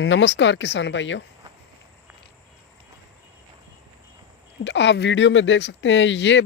नमस्कार किसान भाइयों। आप वीडियो में देख सकते हैं ये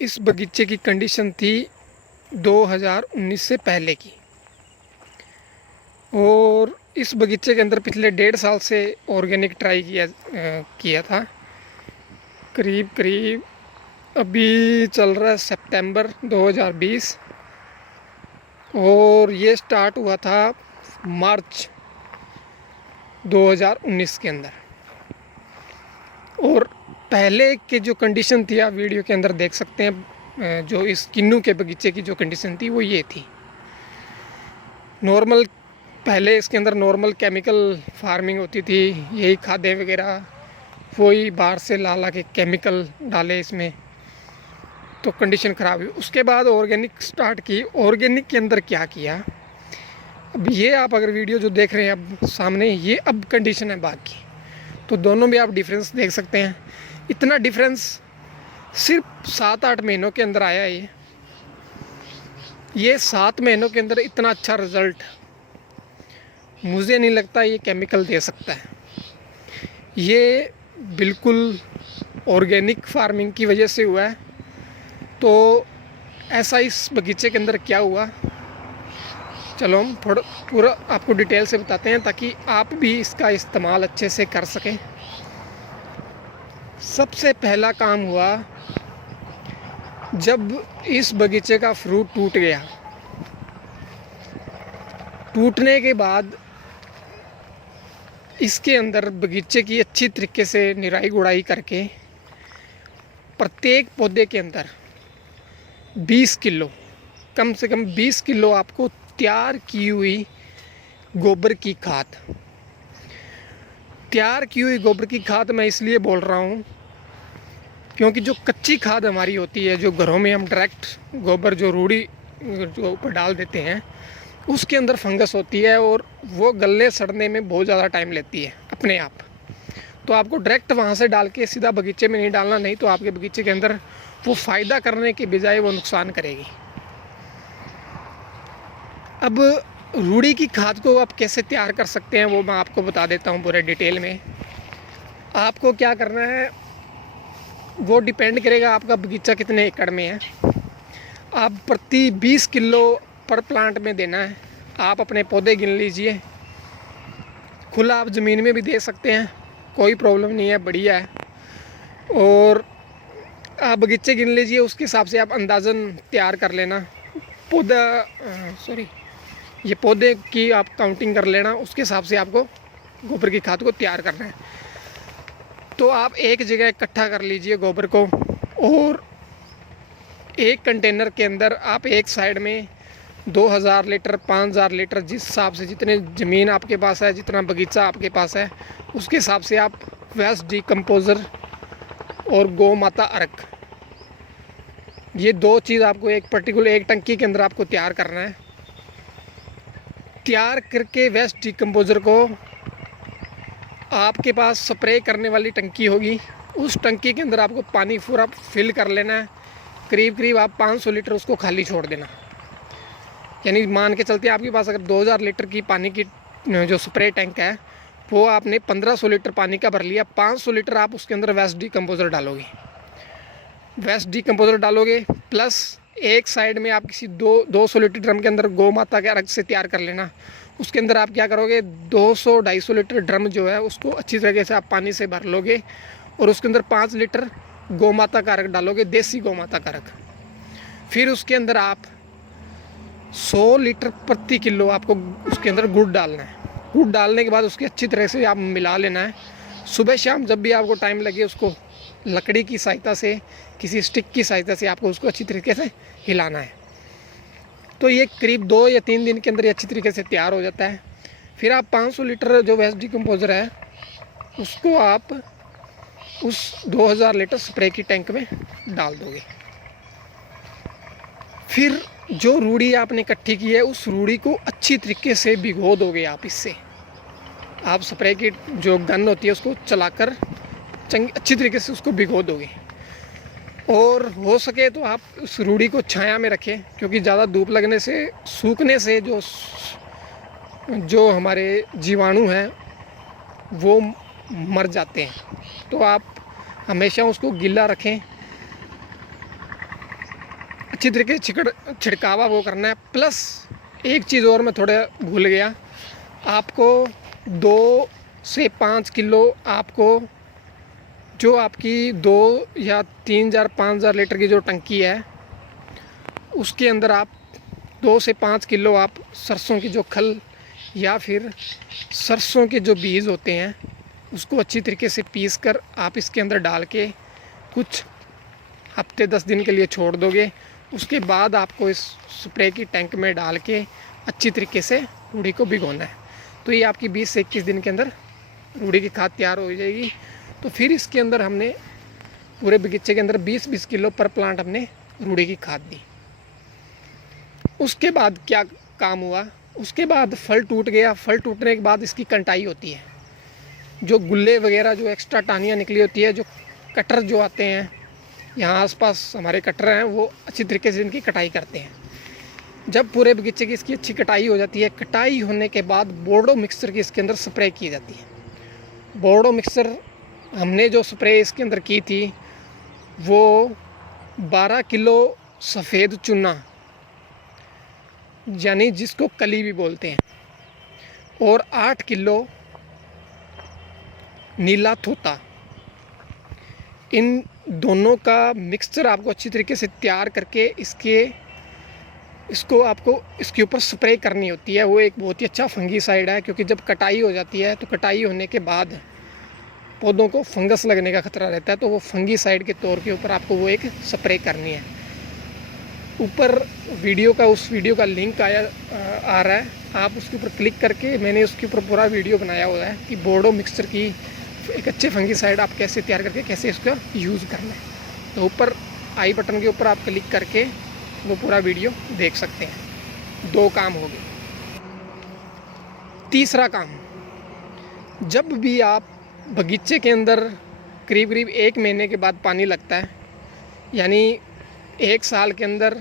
इस बगीचे की कंडीशन थी 2019 से पहले की। और इस बगीचे के अंदर पिछले 1.5 साल से ऑर्गेनिक ट्राई किया था। करीब करीब अभी चल रहा है सितंबर 2020 और ये स्टार्ट हुआ था मार्च 2019 के अंदर। और पहले के जो कंडीशन थी आप वीडियो के अंदर देख सकते हैं। जो इस किन्नू के बगीचे की जो कंडीशन थी वो ये थी। नॉर्मल पहले इसके अंदर नॉर्मल केमिकल फार्मिंग होती थी, यही खादें वगैरह वही बाहर से ला के केमिकल डाले इसमें, तो कंडीशन ख़राब हुई। उसके बाद ऑर्गेनिक स्टार्ट की। ऑर्गेनिक के अंदर क्या किया, अब ये आप अगर वीडियो जो देख रहे हैं अब सामने, ये अब कंडीशन है बाग की, तो दोनों में आप डिफरेंस देख सकते हैं। इतना डिफरेंस सिर्फ 7-8 महीनों के अंदर आया है। ये 7 महीनों के अंदर इतना अच्छा रिज़ल्ट मुझे नहीं लगता ये केमिकल दे सकता है। ये बिल्कुल ऑर्गेनिक फार्मिंग की वजह से हुआ है। तो ऐसा इस बगीचे के अंदर क्या हुआ, चलो हम थोड़ा पूरा आपको डिटेल से बताते हैं ताकि आप भी इसका इस्तेमाल अच्छे से कर सकें। सबसे पहला काम हुआ जब इस बगीचे का फ्रूट टूट गया। टूटने के बाद इसके अंदर बगीचे की अच्छी तरीके से निराई गुड़ाई करके प्रत्येक पौधे के अंदर 20 किलो, कम से कम 20 किलो आपको तैयार की हुई गोबर की खाद। तैयार की हुई गोबर की खाद मैं इसलिए बोल रहा हूँ क्योंकि जो कच्ची खाद हमारी होती है, जो घरों में हम डायरेक्ट गोबर जो रूढ़ी जो ऊपर डाल देते हैं, उसके अंदर फंगस होती है और वो गलने सड़ने में बहुत ज़्यादा टाइम लेती है अपने आप। तो आपको डायरेक्ट वहाँ से डाल के सीधा बगीचे में नहीं डालना, नहीं तो आपके बगीचे के अंदर वो फ़ायदा करने के बजाय वो नुकसान करेगी। अब रूढ़ी की खाद को आप कैसे तैयार कर सकते हैं वो मैं आपको बता देता हूँ पूरे डिटेल में। आपको क्या करना है वो डिपेंड करेगा आपका बगीचा कितने एकड़ में है। आप प्रति 20 किलो पर प्लांट में देना है। आप अपने पौधे गिन लीजिए, खुला आप ज़मीन में भी दे सकते हैं, कोई प्रॉब्लम नहीं है, बढ़िया है। और आप बगीचे गिन लीजिए, उसके हिसाब से आप अंदाज़न तैयार कर लेना। ये पौधे की आप काउंटिंग कर लेना, उसके हिसाब से आपको गोबर की खाद को तैयार करना है। तो आप एक जगह इकट्ठा कर लीजिए गोबर को, और एक कंटेनर के अंदर आप एक साइड में 2000 लीटर 5000 लीटर जिस हिसाब से जितने ज़मीन आपके पास है, जितना बगीचा आपके पास है, उसके हिसाब से आप वेस्ट डिकम्पोज़र और गौ माता अर्क, ये 2 चीज़ आपको एक पर्टिकुलर एक टंकी के अंदर आपको तैयार करना है। तैयार करके वेस्ट डिकम्पोज़र को आपके पास स्प्रे करने वाली टंकी होगी, उस टंकी के अंदर आपको पानी पूरा फिल कर लेना है। करीब करीब आप 500 लीटर उसको खाली छोड़ देना। यानी मान के चलते आपके पास अगर 2000 लीटर की पानी की जो स्प्रे टैंक है वो आपने 1500 लीटर पानी का भर लिया, 500 लीटर आप उसके अंदर वेस्ट डिकम्पोज़र डालोगे। वेस्ट डिकम्पोज़र डालोगे प्लस एक साइड में आप किसी 200 लीटर ड्रम के अंदर गौ माता के अर्क से तैयार कर लेना। उसके अंदर आप क्या करोगे, 200-250 लीटर ड्रम जो है उसको अच्छी तरीके से आप पानी से भर लोगे और उसके अंदर 5 लीटर गौ माता का अर्क डालोगे, देसी गौ माता का अर्क। फिर उसके अंदर आप 100 लीटर प्रति किलो आपको उसके अंदर गुड़ डालना है। गुड़ डालने के बाद उसकी अच्छी तरह से आप मिला लेना है। सुबह शाम जब भी आपको टाइम लगे उसको लकड़ी की सहायता से, किसी स्टिक की सहायता से आपको उसको अच्छी तरीके से हिलाना है। तो ये करीब 2 या 3 दिन के अंदर ये अच्छी तरीके से तैयार हो जाता है। फिर आप 500 लीटर जो वेस्ट डिकम्पोज़र है उसको आप उस 2000 लीटर स्प्रे की टैंक में डाल दोगे। फिर जो रूढ़ी आपने इकट्ठी की है उस रूढ़ी को अच्छी तरीके से भिगो दोगे। आप इससे आप स्प्रे की जो गन होती है उसको चलाकर अच्छी तरीके से उसको भिगो दोगे। और हो सके तो आप उस रूढ़ी को छाया में रखें, क्योंकि ज़्यादा धूप लगने से, सूखने से जो हमारे जीवाणु हैं वो मर जाते हैं। तो आप हमेशा उसको गीला रखें, अच्छी तरीके से छिड़कावा वो करना है। प्लस एक चीज़ और मैं थोड़ा भूल गया, आपको 2 से 5 किलो आपको जो आपकी 2 या 3,000 5,000 लीटर की जो टंकी है उसके अंदर आप 2 से 5 किलो आप सरसों की जो खल या फिर सरसों के जो बीज होते हैं उसको अच्छी तरीके से पीस कर आप इसके अंदर डाल के कुछ हफ्ते 10 दिन के लिए छोड़ दोगे। उसके बाद आपको इस स्प्रे की टैंक में डाल के अच्छी तरीके से रूढ़ी को भिगोना है। तो ये आपकी 20 से 21 दिन के अंदर रूढ़ी की खाद तैयार हो जाएगी। तो फिर इसके अंदर हमने पूरे बगीचे के अंदर 20-20 किलो पर प्लांट हमने रूढ़ी की खाद दी। उसके बाद क्या काम हुआ, उसके बाद फल टूट गया। फल टूटने के बाद इसकी कटाई होती है, जो गुल्ले वगैरह जो एक्स्ट्रा टाहनियाँ निकली होती है, जो कटर जो आते हैं यहाँ आसपास हमारे कटर हैं, वो अच्छी तरीके से इनकी कटाई करते हैं। जब पूरे बगीचे की इसकी अच्छी कटाई हो जाती है, कटाई होने के बाद बोर्डो मिक्सचर की इसके अंदर स्प्रे की जाती है। बोर्डो मिक्सचर हमने जो स्प्रे इसके अंदर की थी वो 12 किलो सफ़ेद चूना, यानी जिसको कली भी बोलते हैं, और 8 किलो नीला थोता, इन दोनों का मिक्सचर आपको अच्छी तरीके से तैयार करके इसको आपको इसके ऊपर स्प्रे करनी होती है। वो एक बहुत ही अच्छा फंगीसाइड है, क्योंकि जब कटाई हो जाती है तो कटाई होने के बाद पौधों को फंगस लगने का खतरा रहता है, तो वो फंगीसाइड के तौर के ऊपर आपको वो एक स्प्रे करनी है। ऊपर उस वीडियो का लिंक आ रहा है, आप उसके ऊपर क्लिक करके मैंने उसके ऊपर पूरा वीडियो बनाया हुआ है कि बोर्डो मिक्सचर की एक अच्छे फंगीसाइड आप कैसे तैयार करके कैसे इसका यूज़ करना है। तो ऊपर आई बटन के ऊपर आप क्लिक करके वो पूरा वीडियो देख सकते हैं। 2 काम हो गए। तीसरा काम, जब भी आप बगीचे के अंदर करीब 1 महीने के बाद पानी लगता है, यानी 1 साल के अंदर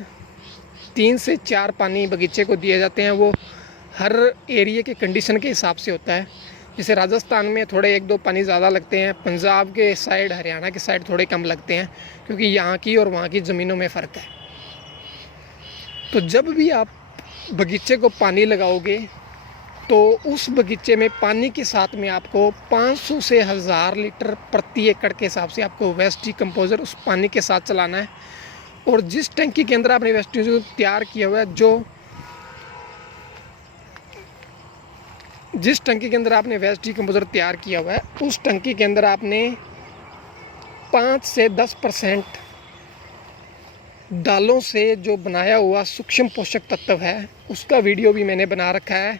3 से 4 पानी बगीचे को दिए जाते हैं। वो हर एरिया के कंडीशन के हिसाब से होता है। जैसे राजस्थान में थोड़े 1-2 पानी ज़्यादा लगते हैं, पंजाब के साइड, हरियाणा के साइड थोड़े कम लगते हैं, क्योंकि यहाँ की और वहाँ की ज़मीनों में फ़र्क है। तो जब भी आप बगीचे को पानी लगाओगे तो उस बगीचे में पानी के साथ में आपको 500 से 1000 लीटर प्रति एकड़ के हिसाब से आपको वेस्ट डिकम्पोज़र उस पानी के साथ चलाना है। और जिस टंकी के अंदर आपने वेस्ट तैयार किया हुआ है, जिस टंकी के अंदर आपने वेस्ट डिकम्पोज़र तैयार किया हुआ है, उस टंकी के अंदर आपने 5 से 10% दालों से जो बनाया हुआ सूक्ष्म पोषक तत्व है उसका वीडियो भी मैंने बना रखा है।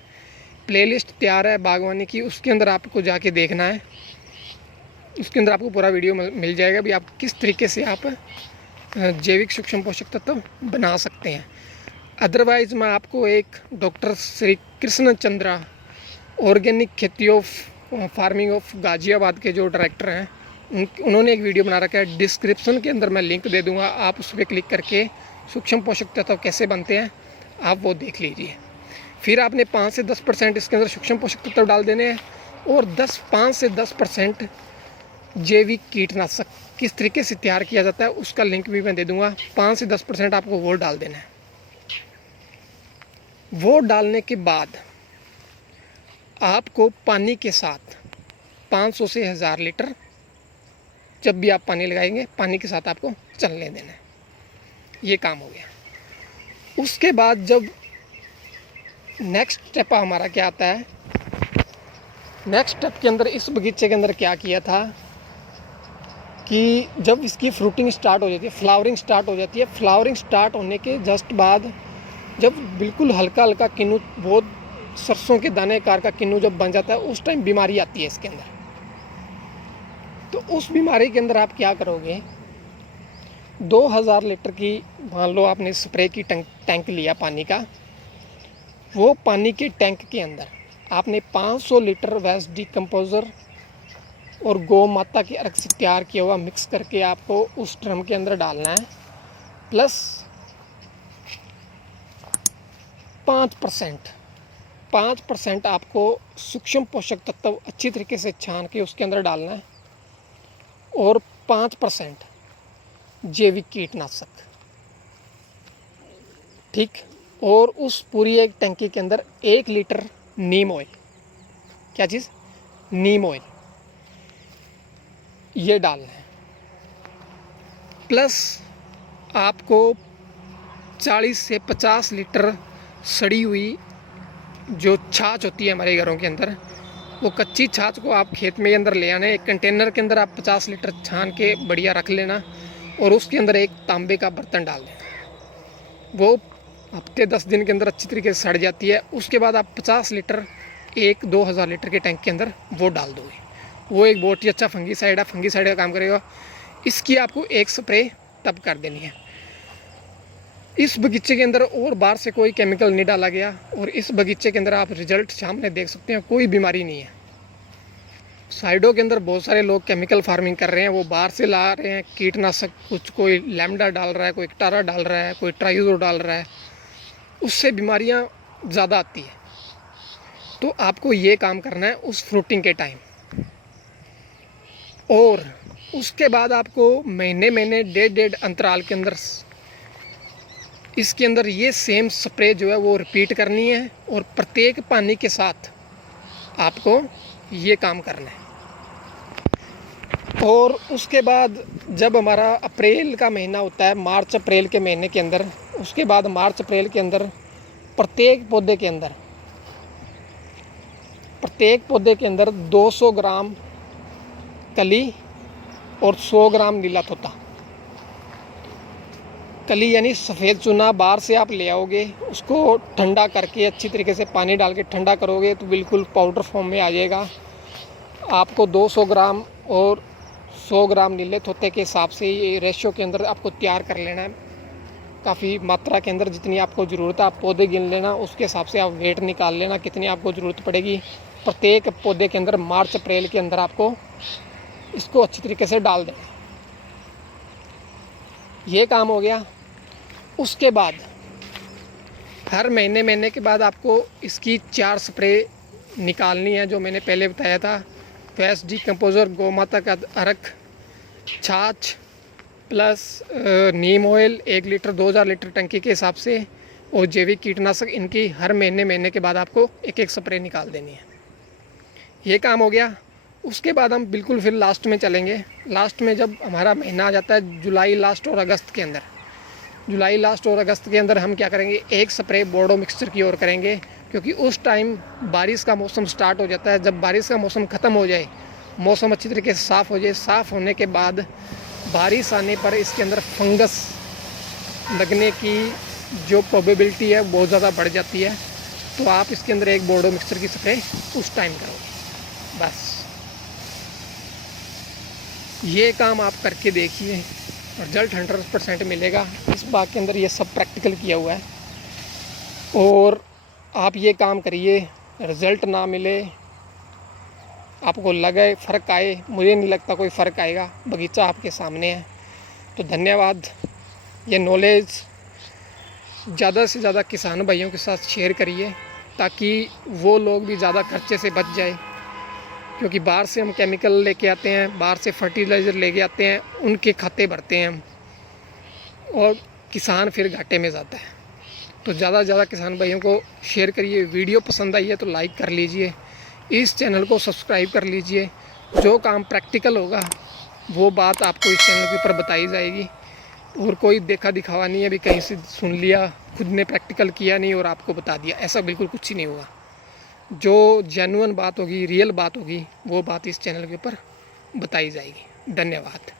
प्लेलिस्ट तैयार है बागवानी की, उसके अंदर आपको जाके देखना है। उसके अंदर आपको पूरा वीडियो मिल जाएगा भी आप किस तरीके से आप जैविक सूक्ष्म पोषक तत्व बना सकते हैं। अदरवाइज़ मैं आपको एक डॉक्टर श्री कृष्ण चंद्रा ऑर्गेनिक खेती ऑफ फार्मिंग ऑफ गाज़ियाबाद के जो डायरेक्टर हैं, उन्होंने एक वीडियो बना रखा है। डिस्क्रिप्शन के अंदर मैं लिंक दे दूंगा, आप उस पर क्लिक करके सूक्ष्म पोषक तत्व कैसे बनते हैं आप वो देख लीजिए। फिर आपने 5 से 10% इसके अंदर सूक्ष्म पोषक तत्व डाल देने हैं, और 5 से 10% जैविक कीटनाशक किस तरीके से तैयार किया जाता है उसका लिंक भी मैं दे दूंगा। 5 से 10% आपको वो डाल देना है। वो डालने के बाद आपको पानी के साथ 500 से 1000 लीटर जब भी आप पानी लगाएंगे, पानी के साथ आपको चलने देना है। ये काम हो गया। उसके बाद जब नेक्स्ट स्टेप हमारा क्या आता है, नेक्स्ट स्टेप के अंदर इस बगीचे के अंदर क्या किया था कि जब इसकी फ्रूटिंग स्टार्ट हो जाती है, फ्लावरिंग स्टार्ट हो जाती है, फ्लावरिंग स्टार्ट होने के जस्ट बाद जब बिल्कुल हल्का हल्का किन्नू, बहुत सरसों के दाने कार का किन्नू जब बन जाता है, उस टाइम बीमारी आती है इसके अंदर। तो उस बीमारी के अंदर आप क्या करोगे, 2000 लीटर की मान लो आपने स्प्रे की टैंक लिया पानी का, वो पानी के टैंक के अंदर आपने 500 लीटर वेस्ट डिकम्पोज़र और गौ माता के अर्क से तैयार किया हुआ मिक्स करके आपको उस ड्रम के अंदर डालना है। प्लस 5% आपको सूक्ष्म पोषक तत्व अच्छी तरीके से छान के उसके अंदर डालना है, और 5% जैविक कीटनाशक, ठीक। और उस पूरी एक टंकी के अंदर 1 लीटर नीम ऑयल, क्या चीज़, नीम ऑयल, ये डालना है। प्लस आपको 40 से 50 लीटर सड़ी हुई जो छाछ होती है हमारे घरों के अंदर, वो कच्ची छाछ को आप खेत में अंदर ले आना है। एक कंटेनर के अंदर आप 50 लीटर छान के बढ़िया रख लेना, और उसके अंदर एक तांबे का बर्तन डाल देना। वो हफ्ते 10 दिन के अंदर अच्छी तरीके से सड़ जाती है। उसके बाद आप 50 लीटर 1-2000 लीटर के टैंक के अंदर वो डाल दोगे। वो एक बहुत ही अच्छा फंगीसाइड है, फंगीसाइड का काम करेगा। इसकी आपको एक स्प्रे तब कर देनी है। इस बगीचे के अंदर और बाहर से कोई केमिकल नहीं डाला गया, और इस बगीचे के अंदर आप रिजल्ट सामने देख सकते हैं, कोई बीमारी नहीं है। साइडों के अंदर बहुत सारे लोग केमिकल फार्मिंग कर रहे हैं, वो बाहर से ला रहे हैं कीटनाशक, कुछ कोई लैम्डा डाल रहा है, कोई टारा डाल रहा है, कोई ट्राइजो डाल रहा है, उससे बीमारियां ज़्यादा आती है। तो आपको ये काम करना है उस फ्रूटिंग के टाइम, और उसके बाद आपको महीने 1.5 अंतराल के अंदर इसके अंदर ये सेम स्प्रे जो है वो रिपीट करनी है, और प्रत्येक पानी के साथ आपको ये काम करना है। और उसके बाद जब हमारा अप्रैल का महीना होता है, मार्च अप्रैल के महीने के अंदर, उसके बाद मार्च अप्रैल के अंदर प्रत्येक पौधे के अंदर 200 ग्राम कली और 100 ग्राम नीला तोता। कली यानी सफ़ेद चूना बाहर से आप ले आओगे, उसको ठंडा करके अच्छी तरीके से पानी डाल के ठंडा करोगे तो बिल्कुल पाउडर फॉर्म में आ जाएगा। आपको 200 ग्राम और 100 ग्राम नीले तोते के हिसाब से ये रेशियो के अंदर आपको तैयार कर लेना है। काफ़ी मात्रा के अंदर जितनी आपको ज़रूरत है आप पौधे गिन लेना, उसके हिसाब से आप वेट निकाल लेना कितनी आपको ज़रूरत पड़ेगी। प्रत्येक पौधे के अंदर मार्च अप्रैल के अंदर आपको इसको अच्छी तरीके से डाल देना। ये काम हो गया। उसके बाद हर महीने के बाद आपको इसकी 4 स्प्रे निकालनी है, जो मैंने पहले बताया था। वेस्ट डिकम्पोज़र, गौ माता का अर्क, छाछ प्लस नीम ऑयल 1 लीटर 2000 लीटर टंकी के हिसाब से, और जैविक कीटनाशक, इनकी हर महीने के बाद आपको एक स्प्रे निकाल देनी है। ये काम हो गया। उसके बाद हम बिल्कुल फिर लास्ट में चलेंगे। लास्ट में जब हमारा महीना आ जाता है जुलाई लास्ट और अगस्त के अंदर, जुलाई लास्ट और अगस्त के अंदर हम क्या करेंगे, एक स्प्रे बोर्डो मिक्सचर की ओर करेंगे, क्योंकि उस टाइम बारिश का मौसम स्टार्ट हो जाता है। जब बारिश का मौसम ख़त्म हो जाए, मौसम अच्छी तरीके से साफ़ हो जाए, साफ़ होने के बाद बारिश आने पर इसके अंदर फंगस लगने की जो प्रोबेबिलिटी है बहुत ज़्यादा बढ़ जाती है। तो आप इसके अंदर एक बोर्डो मिक्सचर की स्प्रे उस टाइम करोगे। बस ये काम आप करके देखिए, रिजल्ट 100% मिलेगा। इस बाग के अंदर ये सब प्रैक्टिकल किया हुआ है, और आप ये काम करिए, रिज़ल्ट ना मिले, आपको लगे फ़र्क आए, मुझे नहीं लगता कोई फ़र्क आएगा। बगीचा आपके सामने है। तो धन्यवाद। ये नॉलेज ज़्यादा से ज़्यादा किसान भाइयों के साथ शेयर करिए, ताकि वो लोग भी ज़्यादा खर्चे से बच जाए। क्योंकि बाहर से हम केमिकल लेके आते हैं, बाहर से फर्टिलाइज़र लेके आते हैं, उनके खाते भरते हैं हम, और किसान फिर घाटे में जाता है। तो ज़्यादा से ज़्यादा किसान भाइयों को शेयर करिए। वीडियो पसंद आई है तो लाइक कर लीजिए, इस चैनल को सब्सक्राइब कर लीजिए। जो काम प्रैक्टिकल होगा वो बात आपको इस चैनल के ऊपर बताई जाएगी, और कोई देखा दिखावा नहीं है, अभी कहीं से सुन लिया, खुद ने प्रैक्टिकल किया नहीं और आपको बता दिया, ऐसा बिल्कुल कुछ ही नहीं होगा। जो जेन्युइन बात होगी, रियल बात होगी, वो बात इस चैनल के ऊपर बताई जाएगी। धन्यवाद।